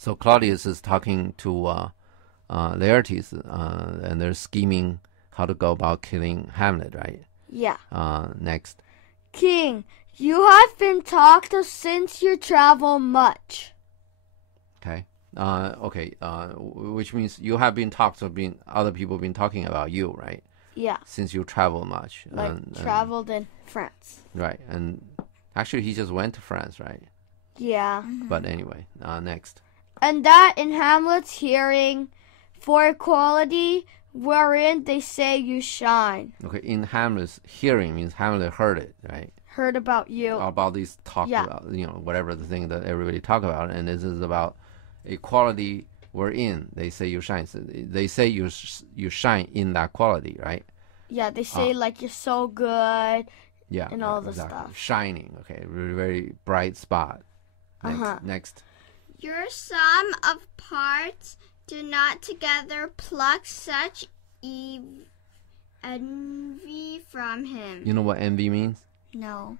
So Claudius is talking to Laertes, and they're scheming how to go about killing Hamlet, right? Yeah. Next. King, you have been talked of since you travel much. Okay. Which means you have been talked of, other people have been talking about you, right? Yeah. Since you travel much. Traveled in France. Right. And actually, he just went to France, right? Yeah. But anyway, next. And that in Hamlet's hearing, for equality, wherein they say you shine. Okay, in Hamlet's hearing means Hamlet heard it, right? Heard about you. About these talk about, whatever the thing that everybody talk about. And this is about equality wherein they say you shine. So they say you shine in that quality, right? Yeah, they say you're so good. Yeah. And all the stuff. Shining, okay. Very, very bright spot. Next. Your sum of parts do not together pluck such envy from him. You know what envy means? No.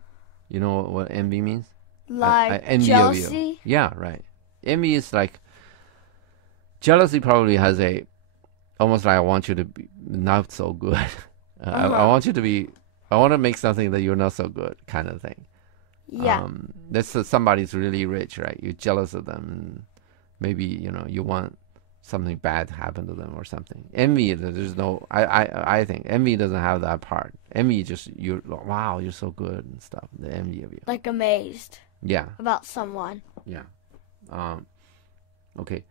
You know what envy means? Like envy jealousy? Of you. Yeah, right. Envy is like, jealousy probably has almost like I want you to be not so good. I want you to be, I want to make something that you're not so good kind of thing. Yeah. Somebody's really rich, right? You're jealous of them. And maybe, you want something bad to happen to them or something. Envy, there's no, I think envy doesn't have that part. Envy just, wow, you're so good and stuff. The envy of you. Like amazed. Yeah. About someone. Yeah. Okay.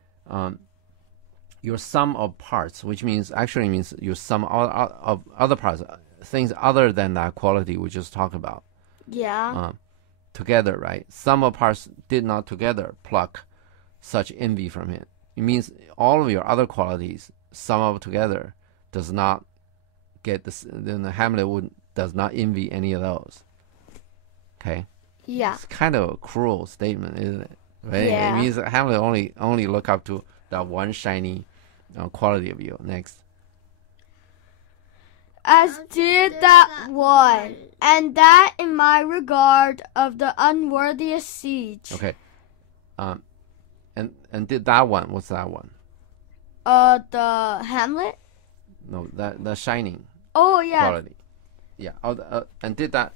Your sum of parts, which actually means your sum of other parts, things other than that quality we just talked about. Yeah. Together, right? Sum of parts did not together pluck such envy from him. It means all of your other qualities sum up together does not get this. Then Hamlet does not envy any of those. Okay. Yeah. It's kind of a cruel statement, isn't it? Right? Yeah. It means that Hamlet only look up to that one shiny quality of you. Next. As did that one, and that in my regard of the unworthiest siege. Okay. And did that one? What's that one? The Hamlet. No, the shining. Oh yeah. Quality. Yeah. And did that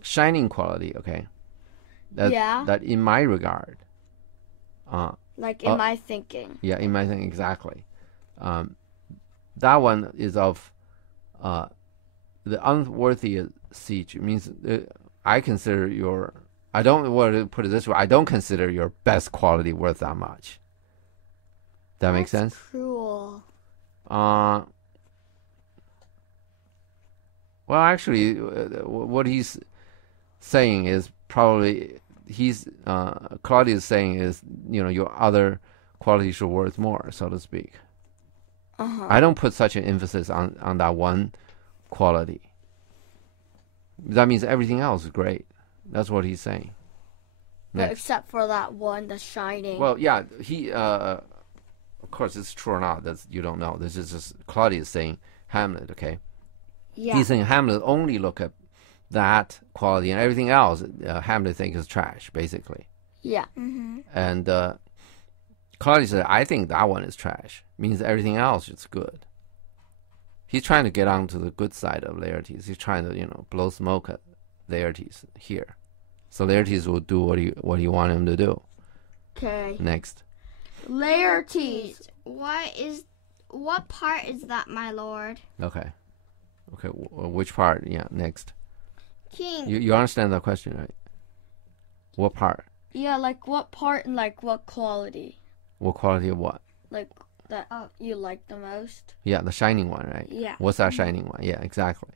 shining quality? Okay. That in my regard. Like in my thinking. Yeah, in my thinking, exactly. That one is of the unworthy siege. It means I consider I don't want to put it this way. I don't consider your best quality worth that much. That makes sense? Cruel. Well, actually, what he's saying is probably Claudius saying is your other qualities are worth more, so to speak. I don't put such an emphasis on that one quality. That means everything else is great. That's what he's saying. But except for that one, the shining. Well, yeah, he. Of course, it's true or not. That you don't know. This is just Claudius saying Hamlet. Okay. Yeah. He's saying Hamlet only look at that quality and everything else. Hamlet thinks is trash, basically. Yeah. Mm-hmm. And Claudius said, I think that one is trash. Means everything else is good. He's trying to get onto the good side of Laertes. He's trying to, blow smoke at Laertes here. So Laertes will do what he want him to do. Okay. Next. Laertes. What part is that, my lord? Okay. Which part? Yeah. Next. King. You understand the question, right? What part? Yeah, like what part and like what quality? What quality of what? Like that you like the most? Yeah, the shining one, right? Yeah. What's that shining one? Yeah, exactly.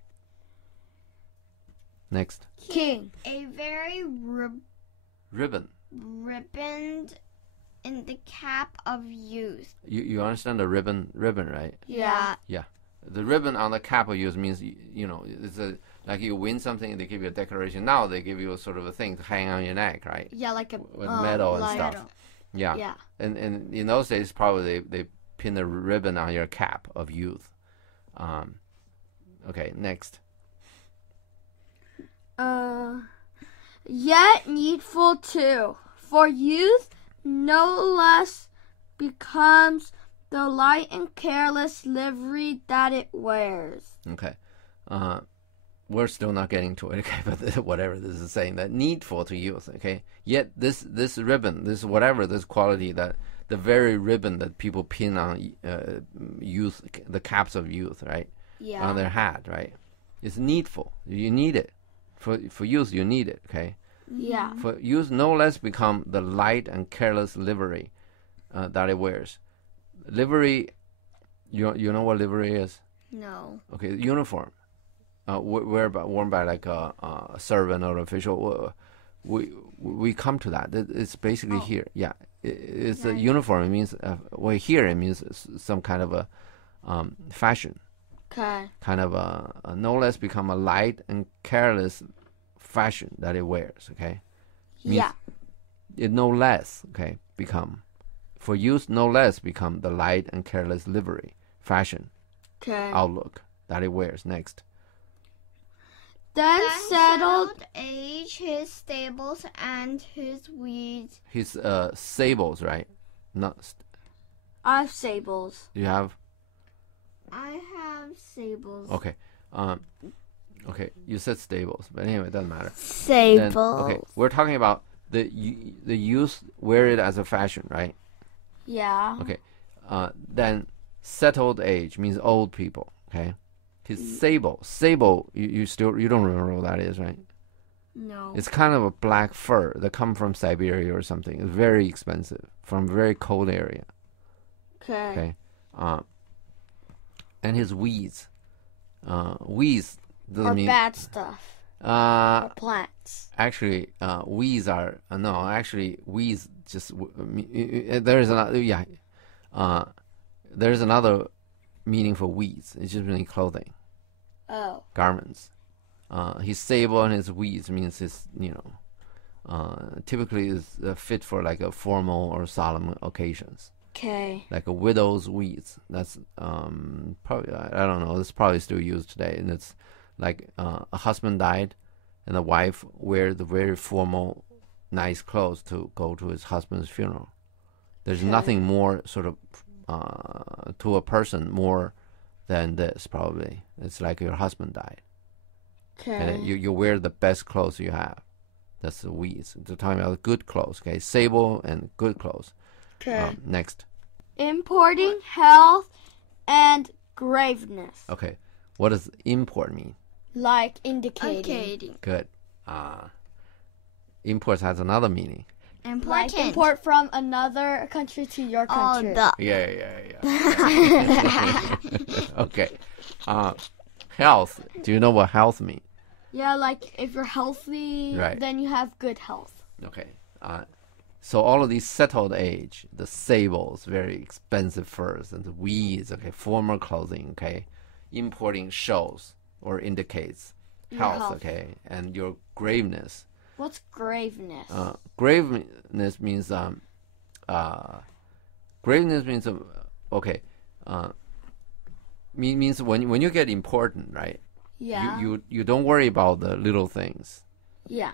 Next. King. A very Ribbon. ribboned in the cap of youth. You understand the ribbon, right? Yeah. Yeah. The ribbon on the cap of youth means, it's like you win something, they give you a decoration. Now they give you a sort of a thing to hang on your neck, right? Yeah, like a with medal and stuff. Medal. Yeah. Yeah. And in those days, probably they pin a ribbon on your cap of youth. Okay, next. Yet needful too, for youth no less becomes the light and careless livery that it wears. Okay. We're still not getting to it, okay, but whatever this is saying, that needful to youth, okay? Yet this ribbon, this whatever, this quality, that the very ribbon that people pin on youth, the caps of youth, right? Yeah. On their hat, right? It's needful. You need it. For youth, you need it, okay? Yeah. For youth, no less become the light and careless livery that it wears. Livery, you know what livery is? No. Okay, uniform. Worn by like a servant or official. We come to that. It's basically here. Yeah, it's a uniform. It means here it means some kind of a fashion. Okay. Kind of no less become a light and careless fashion that it wears. Okay. Means it no less become for youth no less become the light and careless livery fashion outlook that it wears. Next. Then settled age, his stables and his weeds. His sables, right? Not. I have sables. You have. I have sables. Okay. Okay. You said stables, but anyway, it doesn't matter. Sables. Then, okay. We're talking about the youth wear it as a fashion, right? Yeah. Okay. Then settled age means old people. Okay. His sable. Sable, you don't remember what that is, right? No. It's kind of a black fur that comes from Siberia or something. It's very expensive from a very cold area. Okay. And his weeds. Weeds doesn't mean bad stuff. Or plants. Actually, weeds are weeds just there's another there's another meaning for weeds. It's just meaning clothing. Oh. Garments. His sable and his weeds means his typically is fit for like a formal or solemn occasions. Okay. Like a widow's weeds. That's probably I don't know. It's probably still used today, and it's like a husband died, and the wife wear the very formal, nice clothes to go to his husband's funeral. There's nothing more sort of to a person more than this. Probably it's like your husband died, and you wear the best clothes you have. That's the weeds. They're talking about good clothes. Okay, sable and good clothes. Okay. Next. Importing health and graveness. Okay. What does import mean? Like indicating. Good. Import has another meaning. Important. Like import from another country to your country. Yeah. Okay. Health. Do you know what health means? Yeah, like if you're healthy, then you have good health. Okay. So all of these settled age, the sables, very expensive furs, and the weeds, okay, formal clothing, okay, importing shows or indicates health, okay, and your graveness. What's graveness? Graveness means means when you get important, right? Yeah. You don't worry about the little things. Yeah.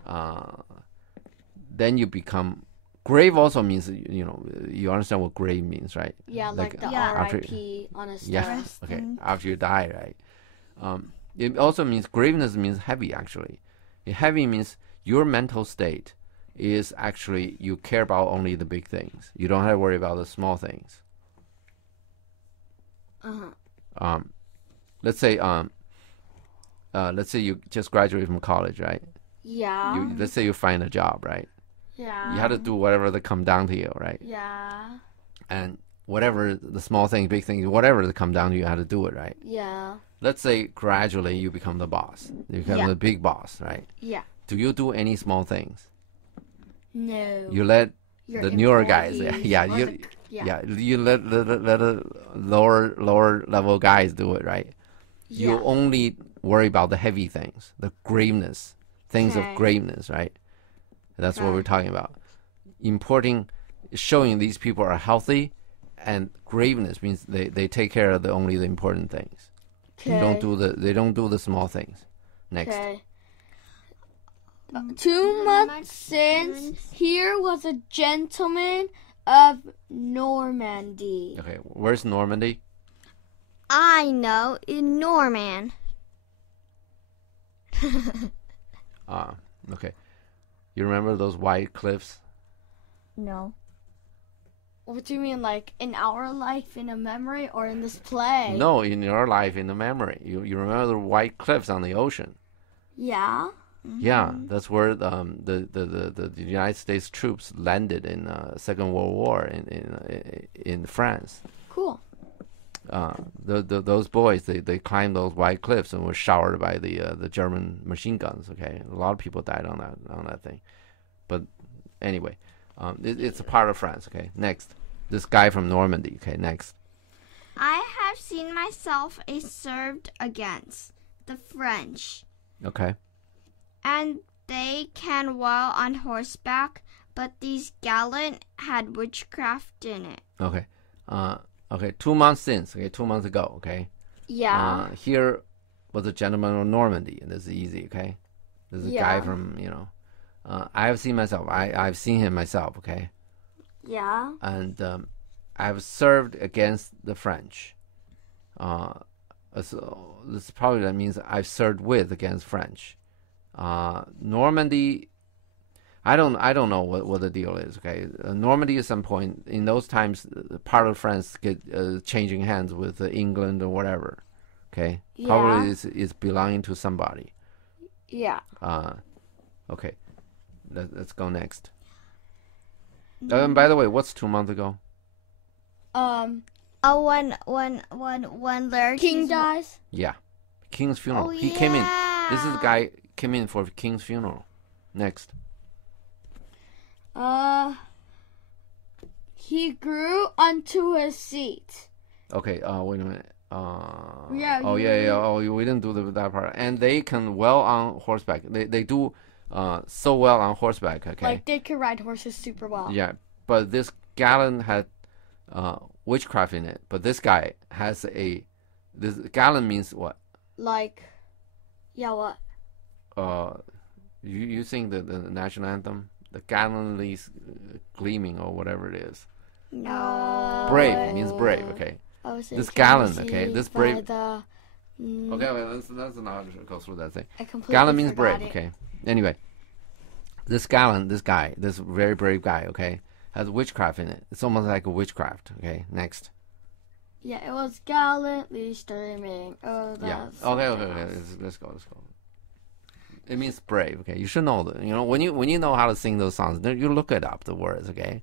Then you become grave. Also means you understand what grave means, right? Yeah, like the R.I.P. on a star. Yeah. Okay. After you die, right? It also means graveness means heavy. Actually, heavy means your mental state is actually you care about only the big things. You don't have to worry about the small things. Let's say you just graduated from college, right? Yeah. Let's say you find a job, right? Yeah. You have to do whatever that come down to you, right? Yeah. And whatever the small things, big things, whatever that come down to you, you have to do it, right? Yeah. Let's say gradually you become the boss. You become the big boss, right? Yeah. Do you do any small things? No. You let the newer guys, you let the lower level guys do it, right? Yeah. You only worry about the heavy things, the graveness, things of graveness, right? That's what we're talking about. Showing these people are healthy, and graveness means they take care of only the important things. They don't do the small things. Next. Okay. 2 months since, here was a gentleman of Normandy. Okay, where's Normandy? I know, in Norman. Okay. You remember those white cliffs? No. What do you mean, like in our life, in a memory, or in this play? No, in your life, in the memory. You remember the white cliffs on the ocean? Yeah. Yeah, that's where the United States troops landed in Second World War in France. Cool. Those boys they climbed those white cliffs and were showered by the German machine guns. Okay, a lot of people died on that thing. But anyway, it's a part of France. Okay, next, this guy from Normandy. Okay, next. I have seen myself served against the French. Okay. And they can well on horseback, but these gallant had witchcraft in it. Okay. Okay. 2 months since. Okay, 2 months ago. Okay. Yeah. Here was a gentleman of Normandy, and this is easy. Okay. This is a guy from I have seen myself. I've seen him myself. Okay. Yeah. And I've served against the French. So this probably that means I've served with against French. Normandy, I don't know what the deal is. Okay, Normandy at some point in those times, part of France get changing hands with England or whatever. Okay, probably is belonging to somebody. Yeah. Okay, let's go next. And by the way, what's 2 months ago? When Larry King dies. Yeah, King's funeral. Oh, He came in. This is the guy came in for King's funeral. Next. He grew onto his seat. Okay. Wait a minute. Yeah. Oh yeah. Oh, we didn't do that part. And they can well on horseback. They do so well on horseback. Okay. Like they can ride horses super well. Yeah, but this gallant had witchcraft in it. But this guy has this gallant means what? Like, yeah, what? You sing the national anthem, the gallantly gleaming or whatever it is. No. Brave means brave. Okay. This gallant. Okay. This brave. Okay. Let's not go through that thing. Gallant means brave. Okay. Anyway, this gallant, this guy, this very brave guy. Okay, has witchcraft in it. It's almost like a witchcraft. Okay. Next. Yeah, it was gallantly streaming. Oh, that's okay. Let's go. It means brave. Okay, you should know that. When you know how to sing those songs, you look it up the words. Okay.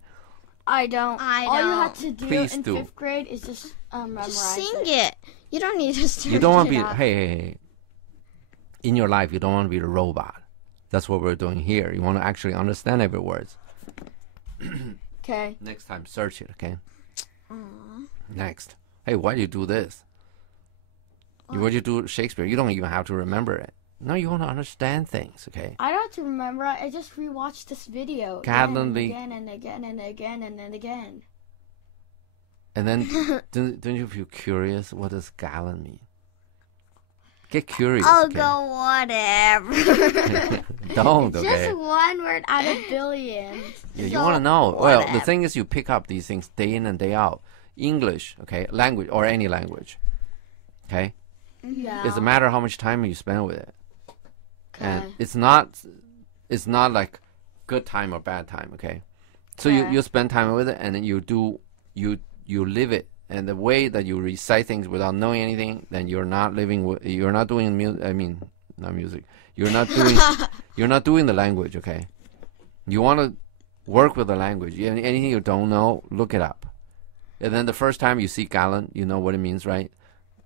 I don't. All you had to do Please in do. 5th grade is just memorize Just sing it. You don't need to search You don't want to it be. up. Hey. In your life, you don't want to be a robot. That's what we're doing here. You want to actually understand every word. Okay. Next time, search it. Okay. Next. Hey, why do you do this? Why do you do Shakespeare? You don't even have to remember it. No, you want to understand things, okay? I don't have to remember. I just rewatched this video again and again and again and then again. And then, don't you feel curious? What does gallant mean? Get curious. I'll okay? go whatever. Don't, It's okay? just one word out of billions. Yeah, you So want to know. Well, the whatever. thing is, you pick up these things day in and day out. English, okay? Language, or any language, okay? Yeah. It's a matter of how much time you spend with it. Okay. And it's not like good time or bad time, okay? So you spend time with it, and then you live it. And the way that you recite things without knowing anything, then you're not doing not music. You're not doing the language, okay? You want to work with the language. Anything you don't know, look it up. And then the first time you see gallant, you know what it means, right?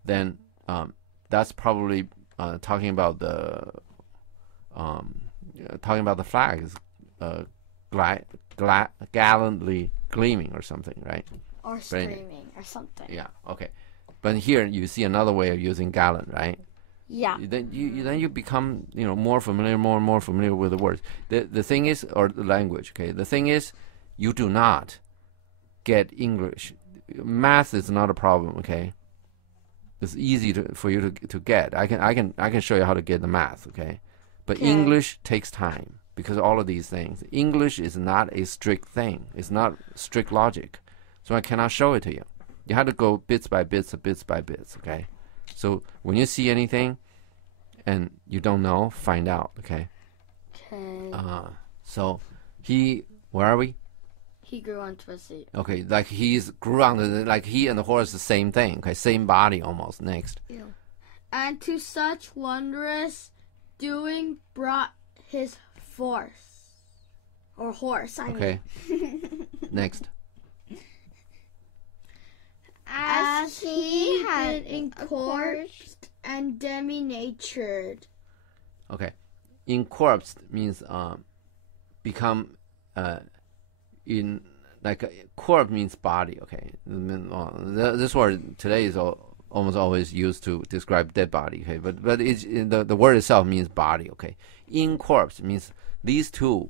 Then that's probably talking about the flags, gallantly gleaming or something, right? Or screaming or something. Yeah. Okay. But here you see another way of using gallant, right? Yeah. Then you become more and more familiar with the words. The thing is, or the language. Okay. The thing is, you do not get English. Math is not a problem. Okay. It's easy for you to get. I can show you how to get the math. Okay. But Okay. English takes time because all of these things. English is not a strict thing. It's not strict logic. So I cannot show it to you. You have to go bits by bits, okay? So when you see anything and you don't know, find out, okay? Okay. So where are we? He grew onto a seat. Okay, like grew on like he and the horse the same thing, okay? Same body almost. Next. Ew. And to such wondrous doing brought his force. Or horse, I mean. Okay. Next. As he had been incorporated and demi-natured. Okay. Incorporated means become in like corpse means body, okay? This word today is almost always used to describe dead body, okay? But it's the word itself means body, okay? Incorporated means these two,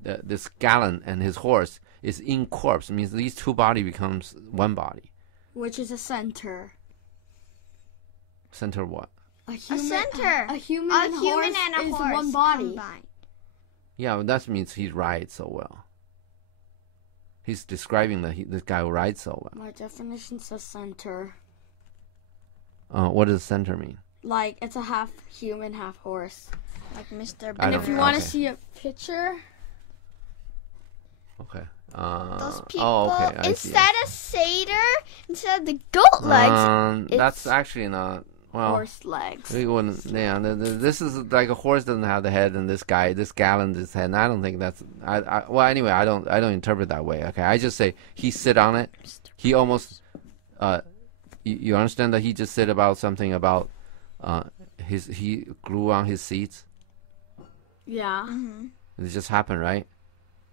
this gallant and his horse is incorporated, means these two body becomes one body. Which is a center. Center what? A center. A human, A and, human horse and a is horse one body. combined. Yeah, well, that means he rides so well. He's describing this guy who rides so well. My definition says center. What does center mean? Like, it's a half human, half horse. Like Mr. I And don't if you know. want to Okay. see a picture, Okay. Those people, Oh, okay. I see. instead of satyr, instead of the goat legs, That's it's actually not. Well, horse legs. we wouldn't. Yeah, this is like a horse doesn't have the head, and this gallant his head. And I don't think that's. Well, anyway, I don't interpret that way. Okay, I just say he sit on it. He almost. You understand that he just said about something about, he grew on his seats. Yeah. It just happened, right?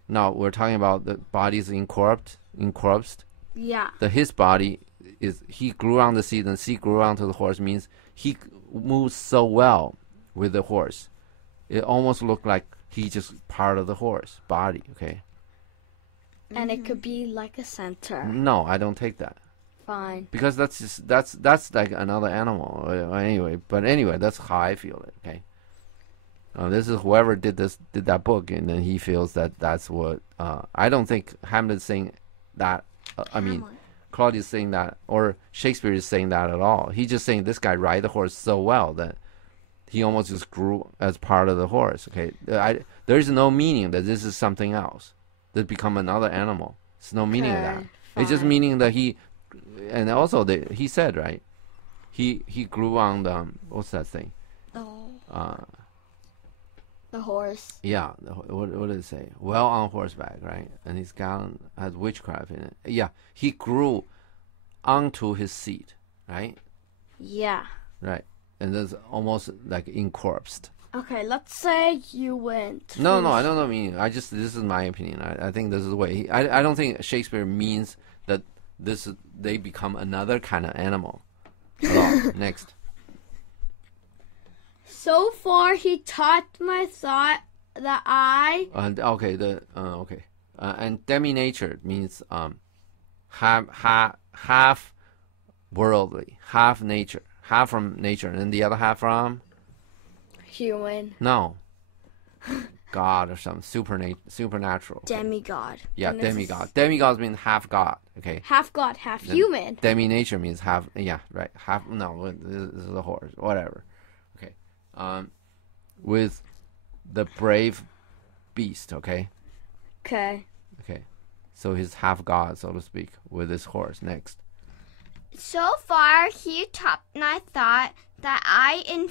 No, we're talking about the body's incorporated. Yeah. His body is he grew on the seat and seat grew onto the horse means he moves so well with the horse. It almost looked like he just part of the horse body. Okay. And it could be like a center. No, I don't take that Fine. because that's like another animal. Anyway, that's how I feel it. Okay. This is whoever did that book, and then he feels that's what. I don't think Hamlet's saying that. I mean, Claudius saying that, or Shakespeare is saying that at all. He's just saying this guy ride the horse so well that he almost just grew as part of the horse. Okay, there is no meaning that this is something else that become another animal. There's no meaning of that. Okay, It's just fine. meaning that and also he said right. He grew on the what's that thing? The horse. Yeah, what did it say? Well on horseback, right? And his gown has witchcraft in it. Yeah, he grew onto his seat, right? Yeah. Right. And that's almost like incorporated. Okay, let's say you went. No, I don't know meaning. This is my opinion. I think this is the way. I don't think Shakespeare means that they become another kind of animal at all. Next. So far, he taught my thought that I. Okay. And demi-nature means half worldly, half nature, half from nature, and the other half from Human. no, God or something supernatural. demigod. Yeah, And this demigod. Demigods mean half God. Okay. Half God, half Then human. Demi-nature means half. Yeah, right. Half. No, this is a horse. Whatever. Okay. With the brave beast. Okay. Okay. Okay. So he's half God, so to speak, with his horse. Next. So far, he taught my thought that I in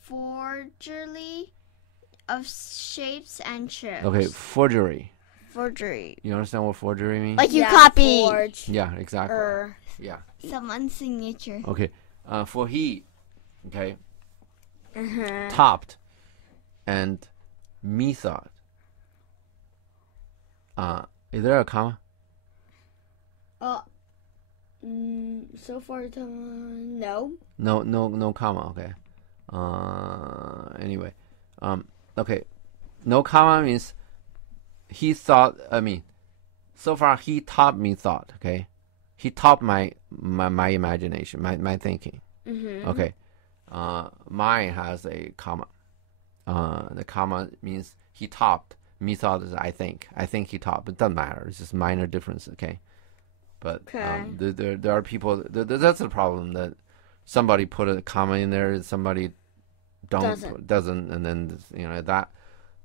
forgery of shapes and shapes. Okay, forgery. Forgery. You understand what forgery means? Like you Yeah, copy forge. Yeah, exactly. Yeah. someone's signature. Okay. For he, okay, Uh-huh. topped, and methought. Is there a comma? So far, no. No comma. Okay. Anyway, okay, no comma means he thought. I mean, so far he taught me thought. Okay, he taught my imagination, my thinking. Mm-hmm. Okay, mine has a comma. the comma means he topped. Me thought is I think. I think he topped. It doesn't matter. It's just minor difference. Okay. But there are people. That's the problem, that somebody put a comma in there, somebody doesn't, and then that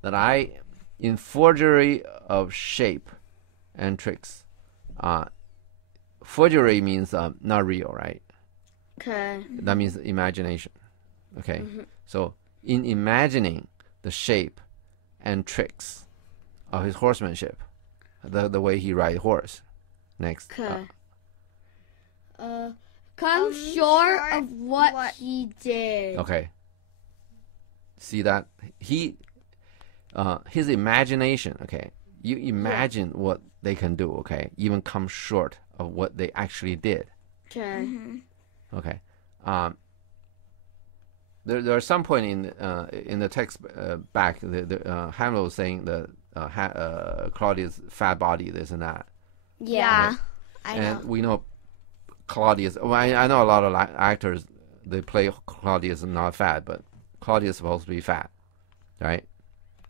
I in forgery of shape and tricks. Forgery means not real, right? Okay. That means imagination. Okay. So in imagining the shape and tricks of his horsemanship, the way he ride horse. Next. Okay. Come short of what he did. Okay. See that he, his imagination. Okay, you imagine what they can do. Okay, even come short of what they actually did. Okay. Okay. There are some point in the text back, the Hamlet was saying that Claudius' fat body, this and that. Yeah, I know. And we know Claudius. Well, I know a lot of actors. They play Claudius not fat, but Claudius is supposed to be fat, right?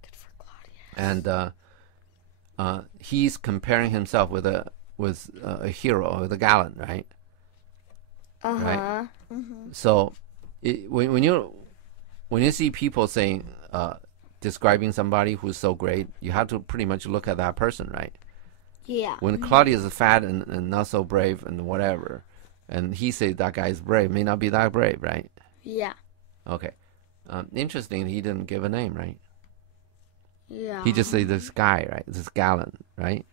Good for Claudius. And he's comparing himself with a hero, with a gallant, right? Right. So when you see people saying describing somebody who's so great, you have to pretty much look at that person, right? Yeah. When Claudius is fat and not so brave and whatever, and he says that guy is brave, may not be that brave, right? Yeah. Okay. Interesting, he didn't give a name, right? Yeah. He just said this guy, right? This gallant, right?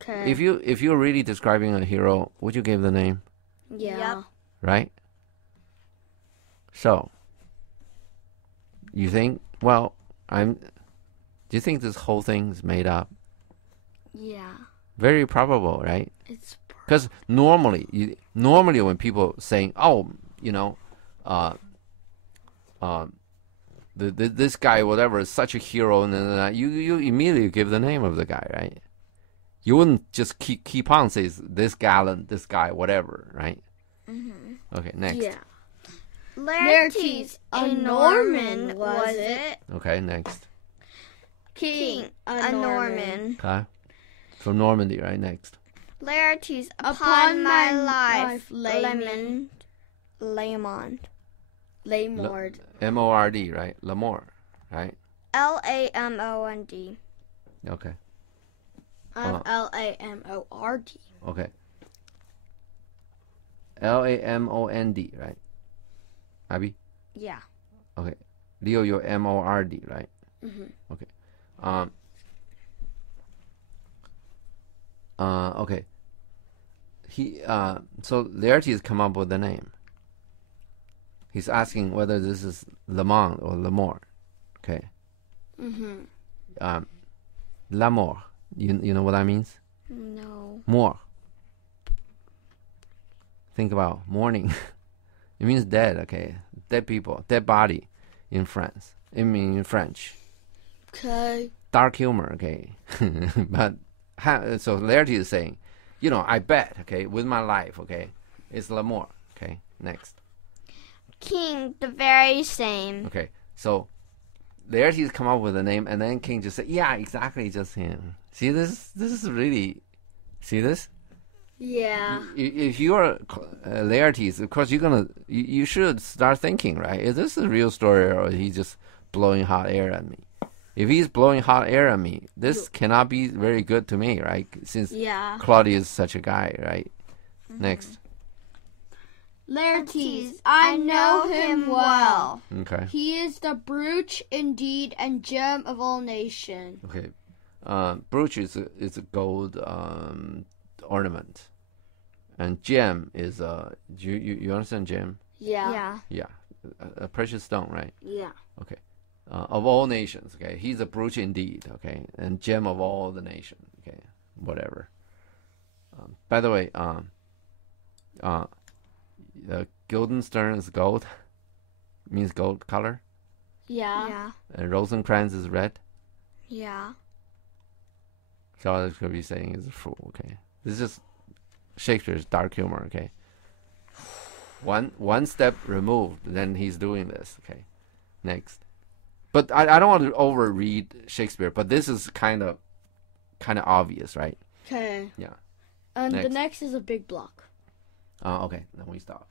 Okay. If you're really describing a hero, would you give the name, Yeah. Yep. right? So, you think? Well, do you think this whole thing is made up? Yeah. Very probable, right? It's Because normally when people saying, this guy, whatever, is such a hero, and then you immediately give the name of the guy, right? You wouldn't just keep on saying this gallant, this guy, whatever, right? Okay, next. yeah. Laertes, a Norman, was it? Okay, next. King, a Norman. Okay, from Normandy, right? Next. Laertes, Upon upon my my life, Lamond. Lamord. M-O-R-D, right? Lamore, right? Lamond. Okay, I'm Lamord. okay. Lamond, right? Abby? Yeah. Okay. Leo, you're M-O-R-D, right? Okay. Okay. So Laertes come up with the name. He's asking whether this is Lamond or Lamore. Okay. L'amour. You know what that means? No. More. Think about mourning. It means dead, okay? Dead people, dead body in France. I mean in French. Okay. Dark humor, okay? But so Laertes is saying, I bet, okay, with my life, okay, it's l'amour, okay? Next. King, the very same. Okay, so Laertes come up with a name, and then King just said, yeah, exactly, just him. See this? This is really, see this? Yeah. If you are Laertes, of course you should start thinking, right? Is this a real story, or is he just blowing hot air at me? If he's blowing hot air at me, this cannot be very good to me, right? Since Claudius is such a guy, right? Next. Laertes, I know him well. Okay. He is the brooch indeed and gem of all nations. Okay. Brooch is a gold ornament, and gem is you understand gem? Yeah. Yeah, a precious stone, right? Yeah. Okay. Of all nations, okay. He's a brooch indeed, okay, and gem of all the nations, okay. Whatever. By the way, Guildenstern is gold, means gold color. Yeah. Yeah. And Rosencrantz is red. Yeah. Charlotte could be saying is a fool, okay. This is just Shakespeare's dark humor, okay. One step removed, then he's doing this, okay. Next. But I don't want to overread Shakespeare, but this is kind of obvious, right? Okay. Yeah. And the Next. next is a big block. Okay, then we stop.